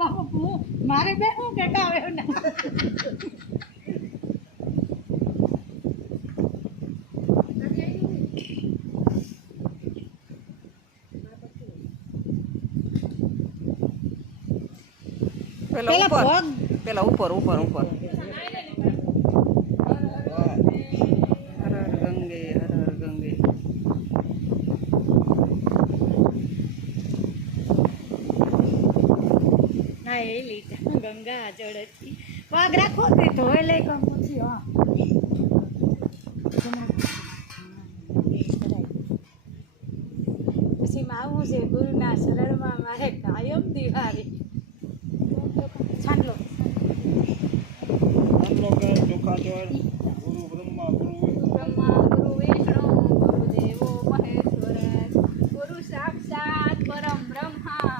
બાપુ હું મારે બે હું કેટા આવ્યો ને પેલા ઉપર ઉપર ઉપર હર હર ગંગે હર હર ગંગે ના એ લીધા ગંગા જળતી વાગ રાખો તે ધોઈ લઈ ગમ પછી હા પછી આવું છે ગુરુના શરણમાં મારે કાયમ દિવાળી છાંડલો ચોખા ચોર ગુરુ બ્રહ્મા ગુરુ વિષ્ણુ ગુરુ દેવો મહેશ્વર ગુરુ સાક્ષાત પરમ બ્રહ્મા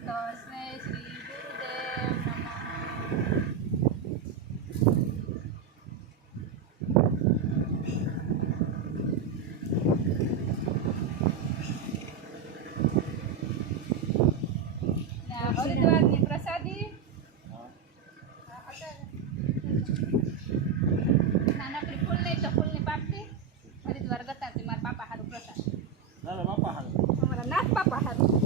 તસ્મૈ શ્રી ગુરુદેવ નમઃ હરિદ્વારની પ્રસાદી નાનકડી ફૂલ નહીં તો ફૂલની પાપડી હરિદ્વાર ગતા હતી મારા પાપા હારું પ્રસાદ બાપા હાલ અમારા નાથ પાપા હારું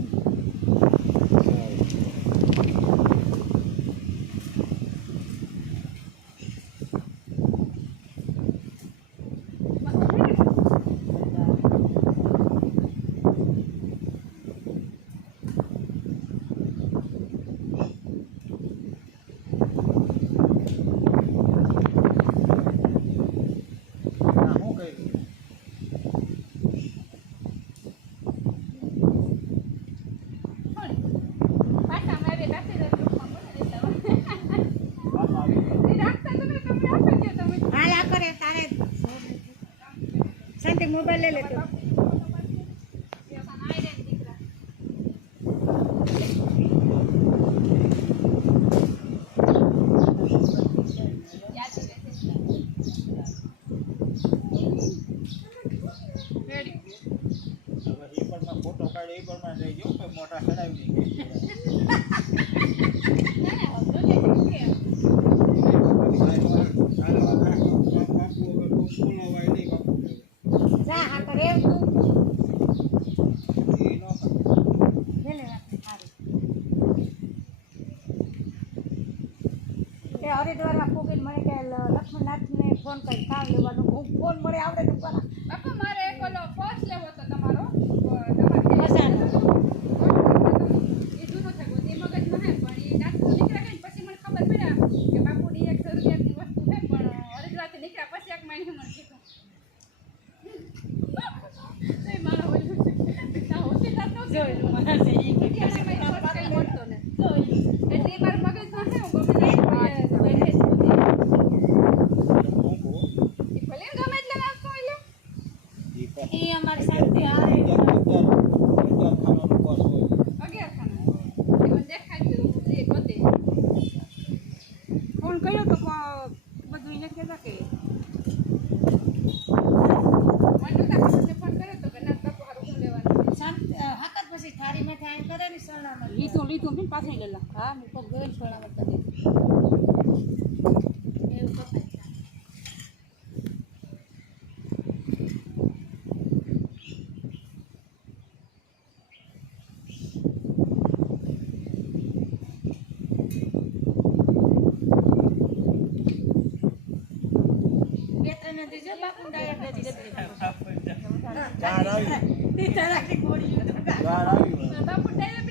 મોબાઈલ લઈ લેતો ફોટો કાઢે એ પણ જઈ ગયો મોટા ચડાવી જા હા કરે તું હરિદ્વારમાં ફૂકીને મને કે લક્ષ્મણનાથને ફોન કરી કામ લેવાનું હું ફોન મળે આવડે તું કરા બાપા મારે એક ઓલો પર્સ લેવો હતો તમારો મજાનો એ જૂનો થઈ ગયો એ મગજમાં હે પણ એ નાચતો નીકળ્યા ગઈ પછી મને ખબર પડ્યા કે બાપુની 100 રૂપિયાની વસ્તુ છે પણ હરિદ્વારથી નીકળ્યા પછી એક મહિને મને કીધું એ મારા હોય તા હોતી તા તો જોઈ મને છે એ કે કઈ મળતો ને એટલે મારા મગજમાં છે હું ગમે એ અમારી સાથે આવે ફોન કર્યો તો બધું એને કહેતા કે ફોન કર્યો તો કે ના બાપુ હારું શું લેવાનું હાકત પછી થાળીમાં થાય કરે ને સળામાં લીધું પણ પાછી ગયેલા હા હું પગ ગયો સળામાં કરી એવું કરતા બાપુ ડાયરેક્ટ